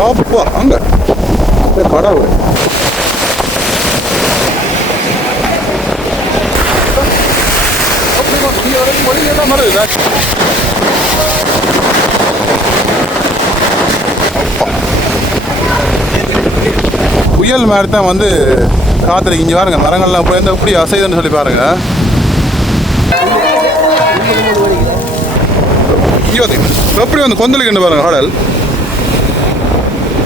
அப்பா அங்க ஏ, கடவுளே புயல் மாதிரி தான் வந்து காத்திருக்கு இங்கே பாருங்க மரங்கள்லாம் அப்படி எப்படி அசைதுன்னு சொல்லி பாருங்க எப்படி வந்து கொந்தளிக்கின்ற பாருங்க கடல்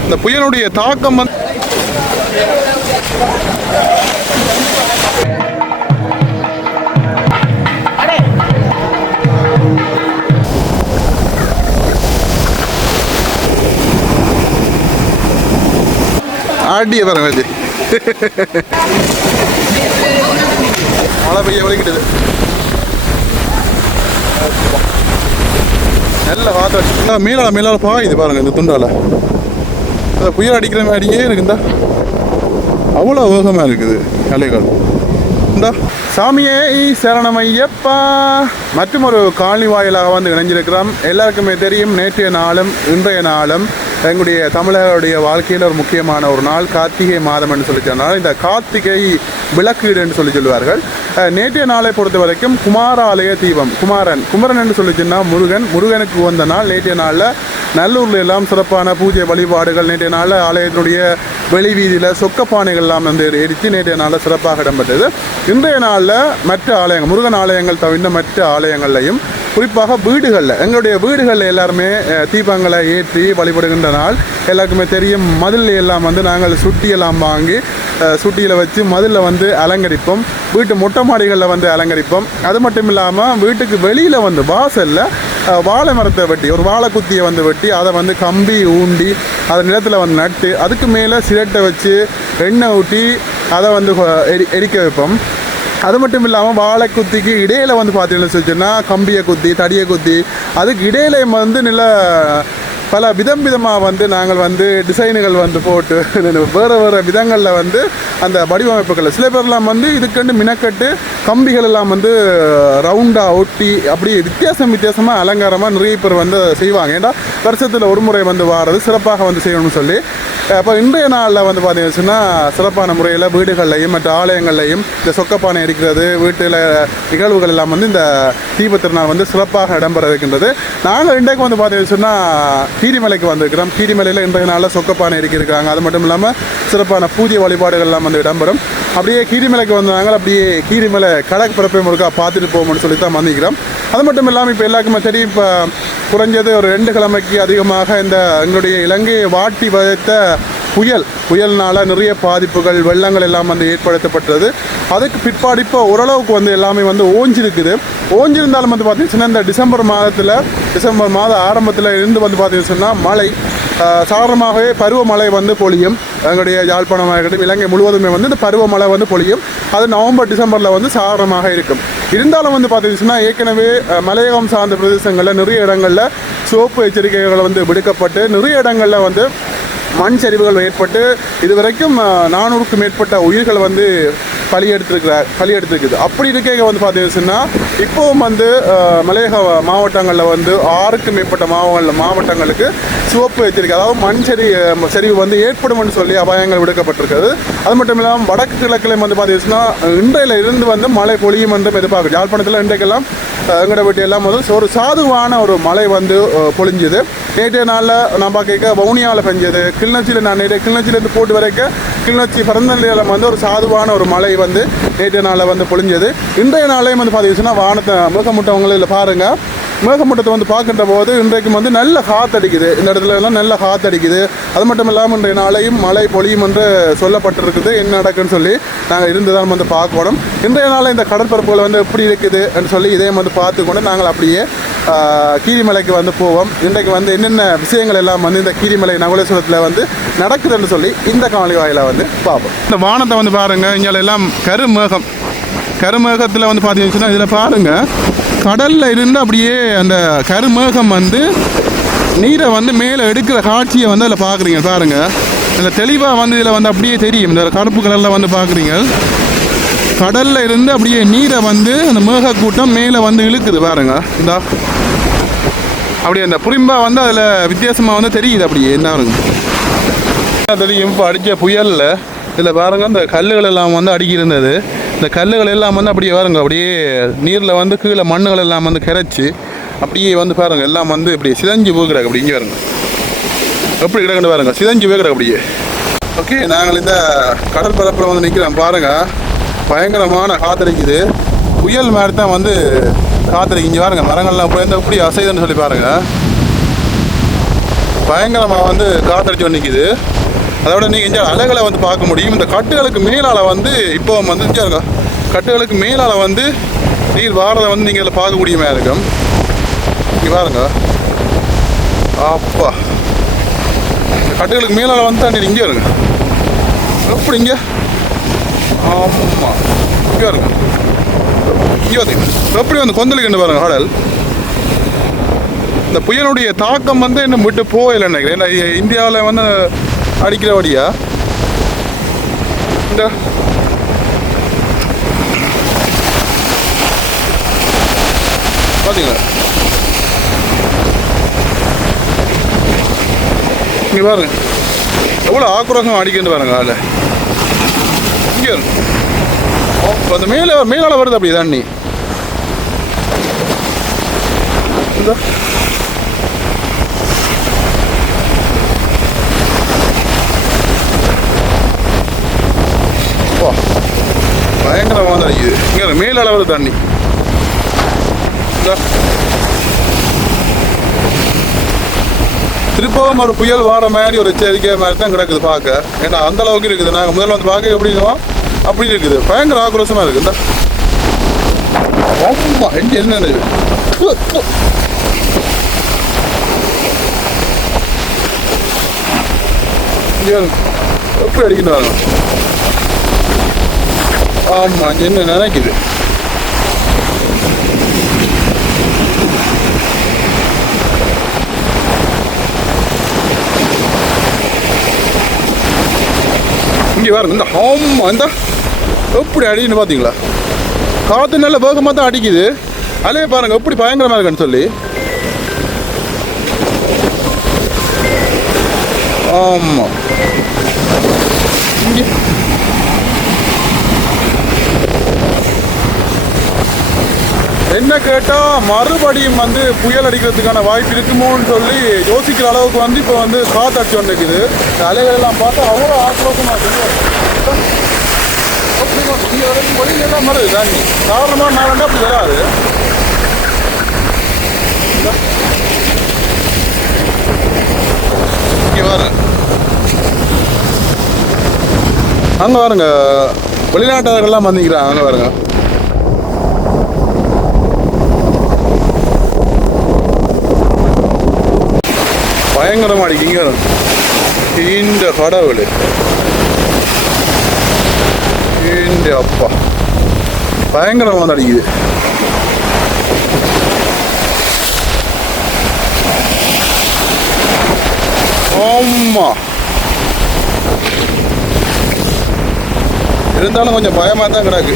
இந்த புயலுடைய தாக்கம் வந்து ஆடிய பாருங்க இது. மழை பெய்ய வலிக்கிட்டது நல்ல வாத்த மீனால மீனால பாயுது பாருங்க இந்த துண்டால அந்த புயல் அடிக்கிற மாதிரியே இருக்குந்தா அவ்வளோ வேகமாக இருக்குது அலைகள் இந்தா சாமியே சரணம் ஐயப்பா மற்றும் ஒரு காலனி வாயிலாக வந்து இணைஞ்சிருக்கிறோம். எல்லாருக்குமே தெரியும் நேற்றைய நாளும் இன்றைய நாளும் எங்களுடைய தமிழர்களுடைய வாழ்க்கையில் ஒரு முக்கியமான ஒரு நாள் கார்த்திகை மாதம் என்று சொல்லி சொன்னால் இந்த கார்த்திகை விளக்கீடு என்று சொல்லி சொல்வார்கள் நேற்றைய நாளை பொறுத்த வரைக்கும் குமாராலய தீபம் குமாரன் குமரன் என்று சொல்லி சொன்னால் முருகன் முருகனுக்கு வந்த நாள். நேற்றைய நாளில் நல்லூரில் எல்லாம் சிறப்பான பூஜை வழிபாடுகள் நேற்றைய நாளில் ஆலயத்தினுடைய வெளி வீதியில் சொக்கப்பானைகள் எல்லாம் வந்து எரித்து நேற்றைய நாளில் சிறப்பாக இடம்பெற்றது. இன்றைய நாளில் மற்ற ஆலயங்கள் முருகன் ஆலயங்கள் தவிர்த்த மற்ற ஆலயங்கள்லையும் குறிப்பாக வீடுகளில் எங்களுடைய வீடுகளில் எல்லாருமே தீபங்களை ஏற்றி வழிபடுகின்ற நாள். எல்லாருக்குமே தெரியும் மதில் எல்லாம் வந்து நாங்கள் சுட்டி எல்லாம் வாங்கி சுட்டியில் வச்சு மதிலில் வந்து அலங்கரிப்போம். வீட்டு மொட்டை மாடிகளில் வந்து அலங்கரிப்போம். அது மட்டும் இல்லாமல் வீட்டுக்கு வெளியில் வந்து வாசலில் வாழை மரத்தை வெட்டி ஒரு வாழை குத்தியை வந்து வெட்டி அதை வந்து கம்பி ஊண்டி அதை நிலத்தில் வந்து நட்டு அதுக்கு மேலே சிரட்டை வச்சு எண்ணெய் ஊட்டி அதை வந்து எரி எரிக்க வைப்போம். அது மட்டும் இல்லாமல் வாழை குத்திக்கு இடையில வந்து பார்த்தீங்கன்னு சொல்லிச்சுன்னா கம்பியை குத்தி தடியை குத்தி அதுக்கு இடையில வந்து நில பல விதம் விதமாக வந்து நாங்கள் வந்து டிசைனுகள் வந்து போட்டு வேறு வேறு விதங்களில் வந்து அந்த வடிவமைப்புகளை. சில பேர்லாம் வந்து இதுக்கண்டு மினக்கட்டு கம்பிகள் எல்லாம் வந்து ரவுண்டாக ஒட்டி அப்படி வித்தியாசம் வித்தியாசமாக அலங்காரமாக நிறைய பேர் வந்து செய்வாங்க. ஏன்னா வருஷத்தில் ஒரு முறை வந்து வாரது சிறப்பாக வந்து செய்யணும்னு சொல்லி அப்போ இன்றைய நாளில் வந்து பார்த்தீங்கன்னா சிறப்பான முறையில் வீடுகள்லையும் மற்ற ஆலயங்கள்லையும் இந்த சொக்கப்பானை இருக்கிறது வீட்டில் நிகழ்வுகள் எல்லாம் வந்து இந்த தீபத்திருநாள் வந்து சிறப்பாக இடம்பெற இருக்கின்றது. நாங்கள் இன்றைக்கு வந்து பார்த்தீங்கன்னா கீரிமலைக்கு வந்திருக்கிறோம். கீரிமலையில் இன்றைய நாளில் சொக்கப்பானை இருக்கிருக்காங்க அது மட்டும் இல்லாமல் சிறப்பான பூஜை வழிபாடுகள்லாம் வந்து இடம்பெறும். அப்படியே கீரிமலைக்கு வந்தாங்க அப்படியே கீரிமலை கடக் பிறப்பை முருகா பார்த்துட்டு போகணும்னு சொல்லி தான் வந்திருக்கிறோம். அது மட்டும் இல்லாமல் இப்போ எல்லாருக்குமே சரி இப்போ குறைஞ்சது ஒரு ரெண்டு கிழமைக்கு அதிகமாக இந்த எங்களுடைய இலங்கையை வாட்டி வதைத்த புயல் புயல்னால நிறைய பாதிப்புகள் வெள்ளங்கள் எல்லாம் வந்து ஏற்படுத்தப்பட்டது. அதுக்கு பிற்பாடு இப்போ ஓரளவுக்கு வந்து எல்லாமே வந்து ஓஞ்சிருக்குது. ஓஞ்சிருந்தாலும் வந்து பார்த்தீங்கன்னா இந்த டிசம்பர் மாதத்தில் டிசம்பர் மாத ஆரம்பத்தில் இருந்து வந்து பார்த்தீங்கன்னு சொன்னால் மழை சாதாரணமாகவே பருவமழை வந்து பொழியும். எங்களுடைய யாழ்ப்பாணமாக இருக்கட்டும் இலங்கை முழுவதுமே வந்து இந்த பருவமழை வந்து பொழியும். அது நவம்பர் டிசம்பரில் வந்து சாதாரணமாக இருக்கும். இருந்தாலும் வந்து பார்த்தீங்கன்னா ஏற்கனவே மலையகம் சார்ந்த பிரதேசங்களில் நிறைய இடங்களில் சோப்பு எச்சரிக்கைகள் வந்து விடுக்கப்பட்டு நிறைய இடங்களில் வந்து மண் சரிவுகள் ஏற்பட்டு இதுவரைக்கும் நானூறுக்கும் மேற்பட்ட உயிர்கள் வந்து பழி எடுத்திருக்கிறார் பழி எடுத்திருக்குது அப்படி இருக்க வந்து பார்த்தீங்கன்னா இப்போவும் வந்து மலையக மாவட்டங்களில் வந்து ஆறுக்கும் மேற்பட்ட மாவட்ட மாவட்டங்களுக்கு சிவப்பு எச்சரிக்கை அதாவது மண் சரி சரிவு வந்து ஏற்படும்னு சொல்லி அபாயங்கள் விடுக்கப்பட்டிருக்கிறது. அது மட்டும் இல்லாமல் வடக்கு கிழக்கில் வந்து பார்த்தீங்கன்னா இன்றையில இருந்து வந்து மழை பொழியும் வந்து எதிர்பார்க்கும் யாழ்ப்பாணத்தில் இன்றைக்கெல்லாம் எங்கட வீட்டு எல்லாம் வந்து ஒரு சாதுவான ஒரு மழை வந்து பொழிஞ்சுது. நேற்றைய நாளில் நான் பார்க்க வவுனியாவில் பெஞ்சது கிளிநொச்சியில் நான் நேற்று கிளிநொச்சியிலேருந்து போட்டு வரைக்கும் கிளிநொச்சி பிறந்தநிலையில் வந்து ஒரு சாதுவான ஒரு மழை வந்து நேற்றைய நாளில் வந்து பொழிஞ்சது. இன்றைய நாளையும் வந்து பார்த்தீங்கன்னா வானத்தை மேகமூட்டவங்களை இதில் பாருங்கள் மேகமூட்டத்தை வந்து பார்க்கின்ற போது இன்றைக்கும் வந்து நல்ல காத்தடிக்குது. இந்த இடத்துல எல்லாம் நல்ல காத்தடிக்குது. அது மட்டும் இல்லாமல் இன்றைய நாளையும் மழை பொழியும் என்று சொல்லப்பட்டிருக்குது. என்ன நடக்குன்னு சொல்லி நாங்கள் இருந்து தான் வந்து பார்க்கணும். இன்றைய நாளில் இந்த கடற்பரப்புகள் வந்து எப்படி இருக்குதுன்னு சொல்லி இதையும் வந்து பார்த்துக்கொண்டு நாங்கள் அப்படியே கீரிமலைக்கு வந்து போவோம். இன்றைக்கு வந்து என்னென்ன விஷயங்கள் எல்லாம் வந்து இந்த கீரிமலை நகுலேஸ்வரத்தில் வந்து நடக்குதுன்னு சொல்லி இந்த காணொலி வாயில வந்து பார்ப்போம். இந்த வானத்தை வந்து பாருங்கள் இங்கே எல்லாம் கருமேகம். கருமேகத்தில் வந்து பார்த்தீங்கன்னா இதில் பாருங்கள் கடலில் இருந்து அப்படியே அந்த கருமேகம் வந்து நீரை வந்து மேலே எடுக்கிற காட்சியை வந்து அதில் பார்க்குறீங்க பாருங்கள் இந்த தெளிவாக வந்து இதில் வந்து அப்படியே தெரியும். இந்த கருப்பு கலரில் வந்து பார்க்குறீங்க கடலில் இருந்து அப்படியே நீரை வந்து அந்த மேகக்கூட்டம் மேலே வந்து இழுக்குது பாருங்கள் இந்த. அப்படியே அந்த புரிம்பா வந்து அதில் வித்தியாசமாக வந்து தெரியுது அப்படியே. என்ன வருங்க தெரியும்? இப்போ அடித்த புயலில் இதில் பாருங்க இந்த கல்லுகள் எல்லாம் வந்து அடிக்கி இருந்தது இந்த கல்லுகள் எல்லாம் வந்து அப்படியே பாருங்க அப்படியே நீரில் வந்து கீழே மண்ணுகள் எல்லாம் வந்து கரைச்சி அப்படியே வந்து பாருங்கள் எல்லாம் வந்து இப்படி சிதஞ்சு போகிறாங்க அப்படி இங்கே பாருங்க. எப்படி கிடக்குன்னு பாருங்க சிதஞ்சு போகிறாங்க அப்படியே. ஓகே நாங்கள் இந்த கடற்பரப்பில் வந்து நிற்கிறோம் பாருங்கள் பயங்கரமான காத்தடிக்குது புயல் மாதிரி தான் வந்து காத்தடிக்கு இங்கே பாருங்கள் மரங்கள்லாம் போய் எப்படி அசைதுன்னு சொல்லி பாருங்கள் பயங்கரமாக வந்து காத்தடிச்சு நிற்கிது அதோட நீங்கள் இங்கே அலைகளை வந்து பார்க்க முடியும். இந்த கட்டுகளுக்கு மேலால் வந்து இப்போ வந்து இங்க கட்டுகளுக்கு மேலால் வந்து நீர் வாரதை வந்து நீங்கள் இதில் பார்க்கக்கூடியமாக இருக்கும்? இங்கே பாருங்க. அப்பா. இந்த கட்டுகளுக்கு மேலால் வந்து தண்ணீர் இங்கே இருங்க எப்படி இங்கே? ஆமாம் இங்கே இருங்க இங்கே வந்து எப்படி வந்து கொந்தளிக்கண்டு பாருங்க ஹாடல். இந்த புயலுடைய தாக்கம் வந்து இன்னும் விட்டு போகலை நினைக்கிறேன். ஏன்னா இந்தியாவில் வந்து அடிக்கிறபடியா இந்த. பார்த்தீங்களா இங்கே பாருங்க. எவ்வளோ ஆக்ரோஷம் அடிக்கிட்டு பாருங்க அதில் இங்கே. அந்த மேலே மேலால வருது அப்படி தண்ணி. Burada. வா பயங்கரமாக தான் அடிக்குது இங்கே மேல அளவு தண்ணி திருப்பவும் ஒரு புயல் வார மாதிரி ஒரு எச்சரிக்கை மாதிரி தான் கிடக்குது பார்க்க ஏன்னா அந்த அளவுக்கு இருக்குது நாங்கள் முதல்ல வந்து பார்க்க எப்படி இருக்கோம் அப்படி இருக்குது பயங்கர ஆக்ரோஷமாக இருக்குது என்ன இது? ப்பு, ப்பு. இங்க பாருங்க. எப்படி அடிக்கணும் பாருங்க. ஆமாம் என்ன நினைக்குது? இங்கே பாருங்க இந்த ஆமா இந்த எப்படி அடின்னு பார்த்தீங்களா காற்று நல்ல வேகமாக தான் அடிக்குது. அலைய பாருங்கள் எப்படி பயங்கரமா இருக்குன்னு சொல்லி. ஆமாம் என்ன கேட்டால் மறுபடியும் வந்து புயல் அடிக்கிறதுக்கான வாய்ப்பு இருக்குமோன்னு சொல்லி யோசிக்கிற அளவுக்கு வந்து இப்போ வந்து காத்து அடிச்சு வந்துருக்குது. இருக்குது எல்லாம் பார்த்தா அவ்வளோ ஆக்ரோஷமாக இருக்குது. அப்படி இங்க வரைக்கும் எல்லாம் தண்ணி காரணமாக நான் வேண்டாம் அப்படி வராது இந்த. இங்க வரேன் அங்க வாருங்க. வெளிநாட்டவர்கள்லாம் வந்திக்கிறாங்க அங்க பாருங்க பயங்கரமாக அடிக்கிங்க இந்த கடவுள். இந்த அப்பா. பயங்கரமாக வந்து அடிக்குது. ஆமா. இருந்தாலும் கொஞ்சம் பயமா தான் கிடக்கு.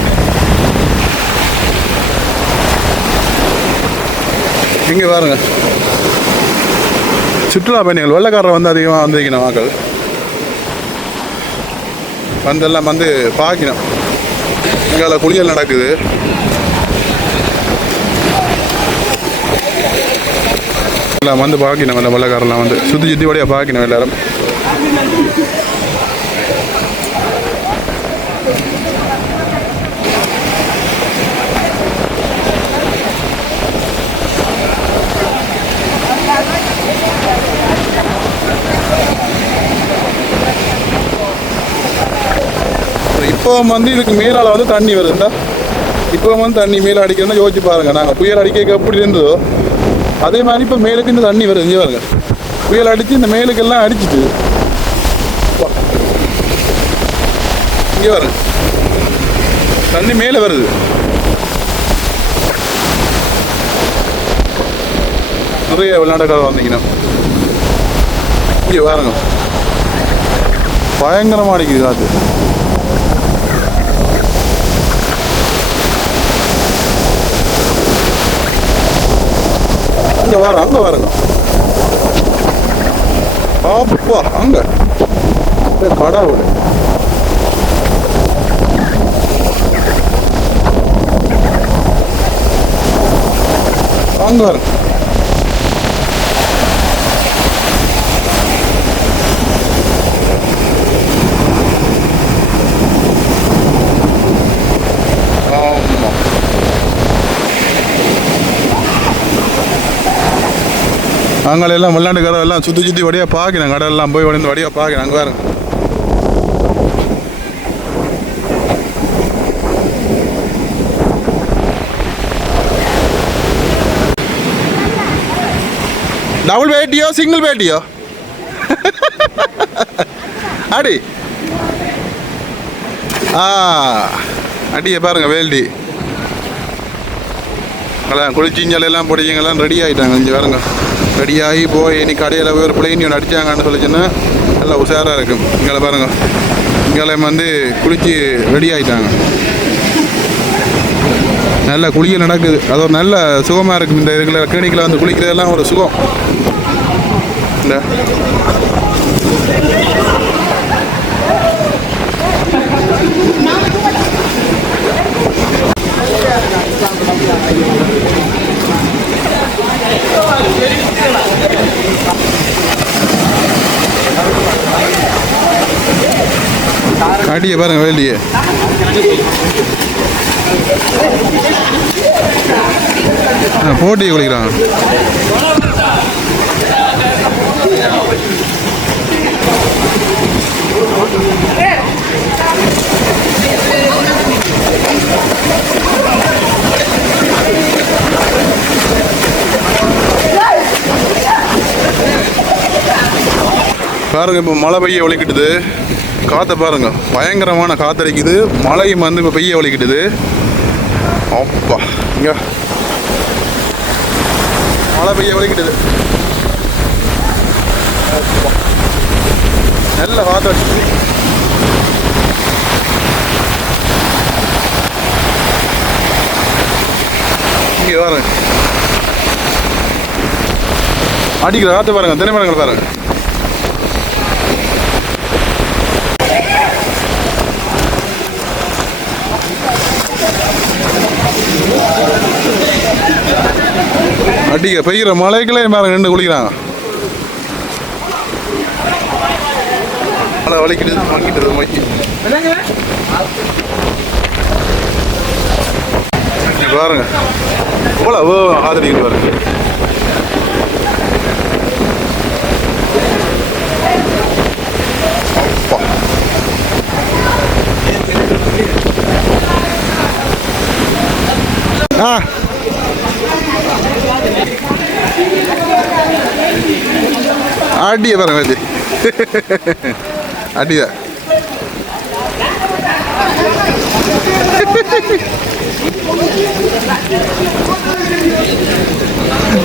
இங்க பாருங்க. சுற்றுலா பயணிகள் வெள்ளக்காரர் வந்து அதிகமாக வந்திருக்கணும் மக்கள். வந்தெல்லாம் வந்து பார்க்கணும். இங்கே குளியல் நடக்குது. எல்லாம் வந்து பார்க்கணும் அந்த வெள்ளக்காரெல்லாம் வந்து. சுற்றி சுற்றி வழியாக பார்க்கணும் எல்லாரும். இப்போ வந்து இதுக்கு மேலால வந்து தண்ணி வருதுண்டா. இப்போ வந்து தண்ணி மேலே அடிக்கிறதுனா யோசிச்சு பாருங்க. நாங்கள் புயல் அடிக்க எப்படி இருந்ததோ அதே மாதிரி இப்போ மேலுக்கு இந்த தண்ணி வருது. இங்கே பாருங்க. புயல் அடித்து இந்த மேலுக்கெல்லாம் அடிச்சிட்டு. இங்கே பாருங்க. தண்ணி மேலே வருது. நிறைய வெளிநாட்டுக்காரர் வந்தீங்கன்னா இங்கே பாருங்க. பயங்கரமாக அடிக்குது காற்று இங்க வர அங்க வரங்க. அப்பா அங்க. ஏய், கடவுளே. அங்க வரங்க. நாங்கள் எல்லாம் கடை எல்லாம் சுற்றி சுற்றி வடியாக பார்க்கணும் கடையெல்லாம் போய் வடிந்து வடியாக பார்க்கணும் அங்கே பாருங்க. டபுள் பேட்டியோ சிங்கிள் பேட்டியோ அடி. ஆ அடியை பாருங்க வேல்டி. எல்லாம் குளிச்சிஞ்சலாம் ரெடி ஆகிட்டாங்க இங்கே பாருங்க. ரெடியாகி போய் இனி கடையில் போய் ஒரு பிளேன் ஒன்று அடித்தாங்கன்னு சொல்லிச்சுன்னா நல்லா உஷாராக இருக்கும். இங்கே பாருங்க. இங்கே வந்து குளித்து ரெடி ஆகிட்டாங்க நல்ல குளியல் நடக்குது. அது ஒரு நல்ல சுகமாக இருக்கும். இந்த இதுல கிளினிக்கில் வந்து குளிக்கிறதெல்லாம் ஒரு சுகம். இந்த. காட்டிய பாருங்க வேலியே போட்டி குளிக்கிறான் பாருங்க இப்போ மழை பெய்ய ஒழிக்கிட்டுது காற்றை பாருங்க பயங்கரமான காத்தடிக்குது. மழையும் வந்து இப்போ பெய்ய ஒழிக்கிட்டுது அப்பா இங்க. மழை பெய்ய ஒழிக்கிட்டுது நல்ல காற்று அடிச்சுது இங்கே பாருங்க. அடிக்கிற காற்று பாருங்க தினமரங்கள் பாருங்க. அடிக்க பெய்கிற மழைக்குள்ளே மேலே நின்று குளிக்கிறாங்க. மழை வலிக்கிட்டு வாங்கிட்டு மைக்கு பாருங்க. எவ்வளோ ஆதரிக்கிட்டு பாருங்க. அடிய பாருங்க அடி. அடியா.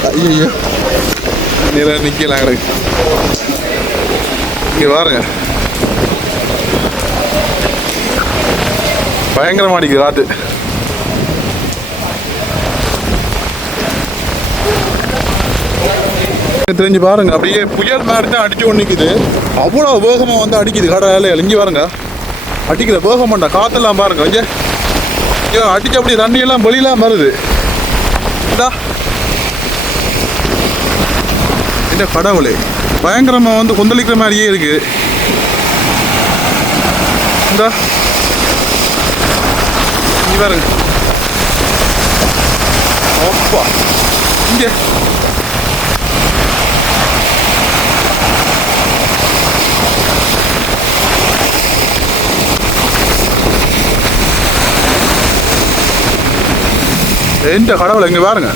ஐயோ நில நிக்கலாம் கிடக்கு இங்கே பாருங்க. பயங்கரமா அடிக்குது காத்து தெரிஞ்சு பாருங்க. அப்படியே புயல் மாதிரி தான் அடிச்சு ஒன்று நிக்குது. அவ்வளோ வேகமாக வந்து அடிக்குது. கடை இங்கே பாருங்க. அடிக்கிற பண்ண காத்தெல்லாம் பாருங்க. ஐயா ஐயோ அடிச்சு அப்படியே தண்ணி எல்லாம் வெளியெல்லாம் வருது. இந்தா. இந்த கடவுளே. பயங்கரமாக வந்து கொந்தளிக்கிற மாதிரியே இருக்கு. இந்தா. இங்க பாருங்க. அப்பா. இங்கே. எந்த கடவுளை இங்க பாருங்க.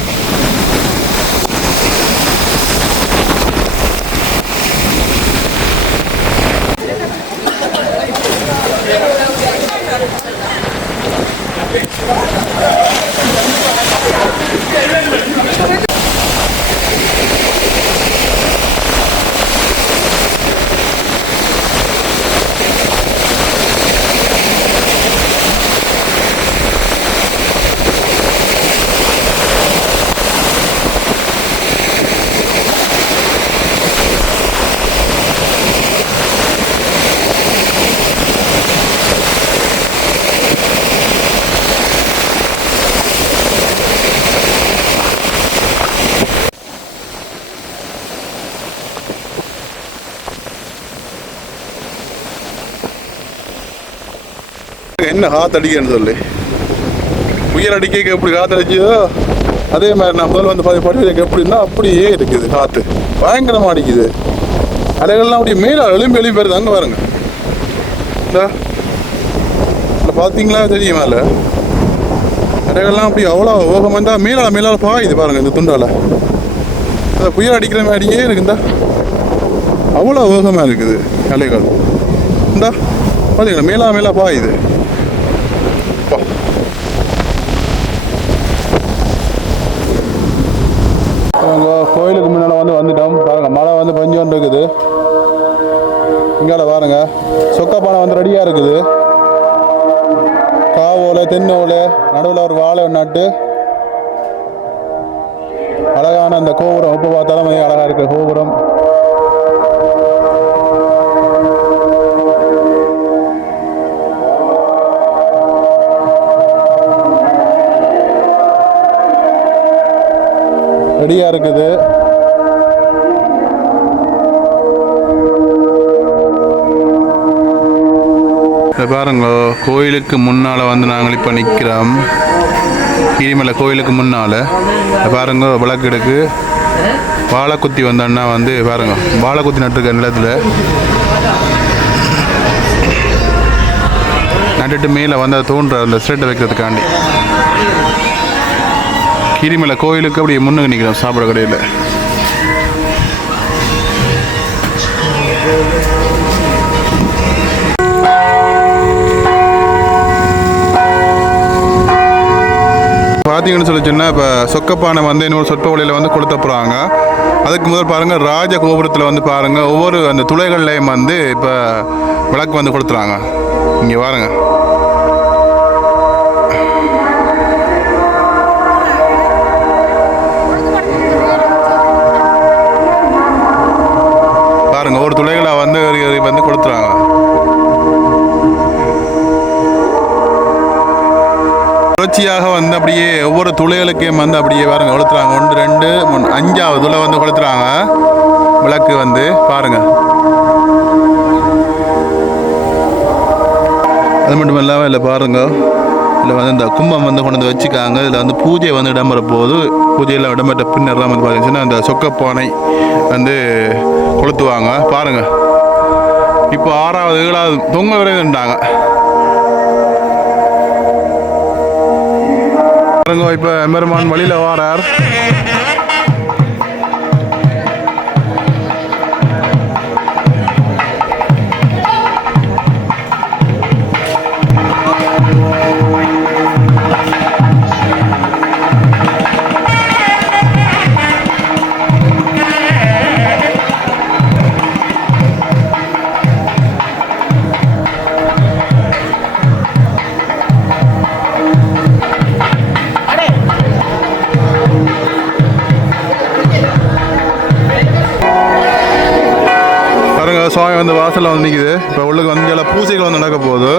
காத்தடிக்கன்னு சொல்லி புயல் அடிக்க எப்படி காத்தடிச்சதோ அதே மாதிரி நான் முதல்ல வந்து பார்த்து படிக்கிறதுக்கு எப்படின்னா அப்படியே இருக்குது காற்று பயங்கரமாக அடிக்குது. அலைகள்லாம் அப்படியே மேலே எழும்பி எழும்பி வருது. அங்கே பாருங்க. இந்த பார்த்தீங்களா? தெரியுமா இல்லை? அலைகள்லாம் அப்படி அவ்வளோ ஓகமாக இருந்தால் மேலால் மேலால் பாயுது பாருங்க இந்த துண்டால. அந்த புயல் அடிக்கிற மாதிரியே இருக்குந்தா அவ்வளோ ஓகமாக இருக்குது அலைகள். இந்தா பார்த்தீங்களா? மேலா மேலா பாயுது. பா கோயிலுக்கு முன்னால் வந்து வந்துட்டோம். பாருங்க மழை வந்து பஞ்சு கொண்டு இருக்குது இங்கால பாருங்க சொக்கப்பானை வந்து ரெடியாக இருக்குது. காவோலை தென்னோலை நடுவில் ஒரு வாழை நட்டு இதை பாருங்க கோயிலுக்கு முன்னால் வந்து நாங்கள் இப்போ நிற்கிறோம் கிரிமலை கோயிலுக்கு முன்னால். பாருங்க விளக்கெடுக்கு வாழைக்குத்தி வந்த அண்ணா வந்து பாருங்க வாழைக்குத்தி நட்டுருக்க நிலத்தில். நட்டுட்டு மேலே வந்து அதை தோன்ற அந்த ஸ்ட்ரெட்டை வைக்கிறதுக்காண்டி. கிரிமலை கோயிலுக்கு அப்படியே முன்னுக்கு நிற்கிறோம் சாப்பிட்ற கடையில். பார்த்தீங்கன்னு சொல்லி சொன்னால் இப்போ சொக்கப்பானை வந்து இன்னொரு சொற்ப வழியில் வந்து கொடுத்த போகிறாங்க அதுக்கு முதல் பாருங்கள் ராஜ கோபுரத்தில் வந்து பாருங்கள் ஒவ்வொரு அந்த துளைகள்லையும் வந்து இப்போ விளக்கு வந்து கொடுத்துறாங்க இங்கே பாருங்க. பாருங்க ஒரு துளைகளை வந்து வந்து கொடுத்துறாங்க தொடர்ச்சியாக வந்து அப்படியே ஒவ்வொரு துளைகளுக்கையும் வந்து அப்படியே பாருங்க கொளுத்துறாங்க. ஒன்று ரெண்டு மூணு அஞ்சாவது துளை வந்து கொளுத்துறாங்க. விளக்கு வந்து பாருங்க. அது மட்டும் இல்லாமல் இல்லை பாருங்க இதில் வந்து இந்த கும்பம் வந்து கொண்டு வந்து வச்சுக்காங்க. இதில் வந்து பூஜை வந்து இடம்பெற போது பூஜையில் இடம்பெற்ற பின்னர் தான் வந்து பார்த்தீங்கன்னா அந்த சொக்கப்பானை வந்து கொளுத்துவாங்க. பாருங்க. இப்போ ஆறாவது ஏழாவது தொங்க வரைந்தாங்க இப்போ எம்பெருமான் வழியில் வாரார். வந்து வாசலில் வந்து நிற்குது இப்போ உள்ளுக்கு வந்து சில பூசைகள் வந்து நடக்க போகுது.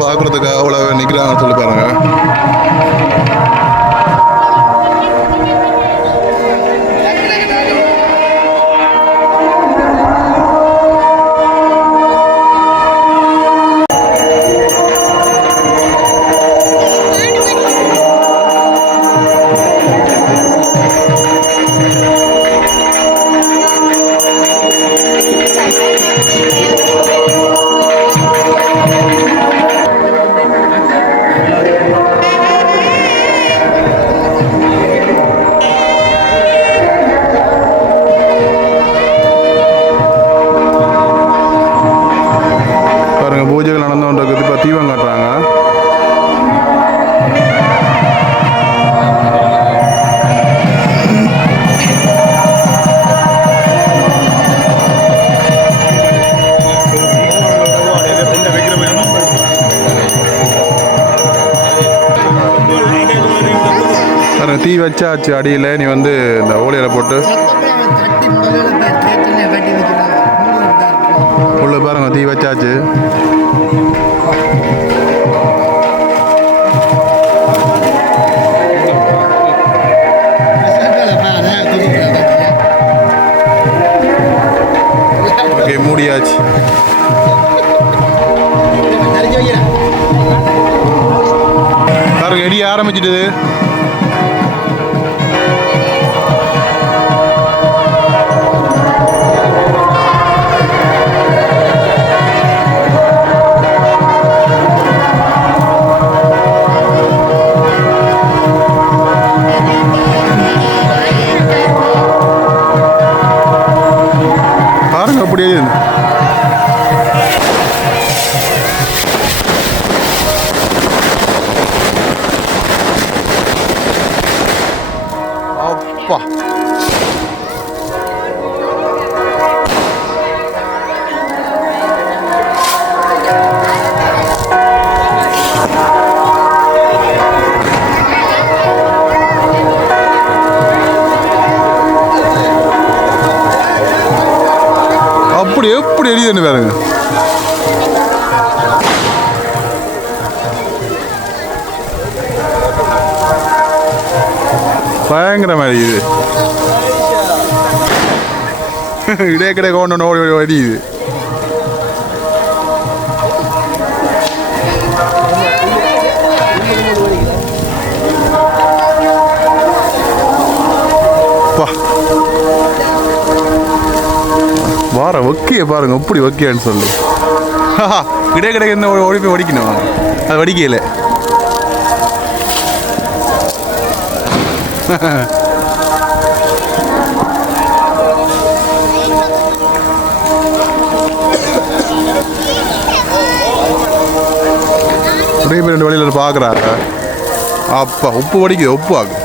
பார்க்குறதுக்கு அவ்வளோ நிற்கிறாங்கன்னு சொல்லி பாருங்கள் பூஜைகள் நடந்து கொண்டிருக்கு இப்போ தீபம் காட்டுறாங்க. தீ வச்சாச்சு அடியில். நீ வந்து இந்த ஓலையில் போட்டு மூடியாச்சு பாருங்க எடிய ஆரம்பிச்சிட்டது. பாருங்க அப்படியே எப்படி எரியுதுன்னு பாருங்க. பயங்கர மாதிரி இது இடையே கிடைக்க ஒன்று ஓடி ஓடி எரியுது. வார வக்கிய பாருங்க எப்படி வக்கியான்னு சொல்லு. கிடை கிடைக்க என்ன ஓடி போய் வடிக்கணும். அது வடிக்கல அப்படியே ரெண்டு வழியில் பார்க்குறாங்க அப்பா உப்பு வடிக்குது உப்பு ஆகு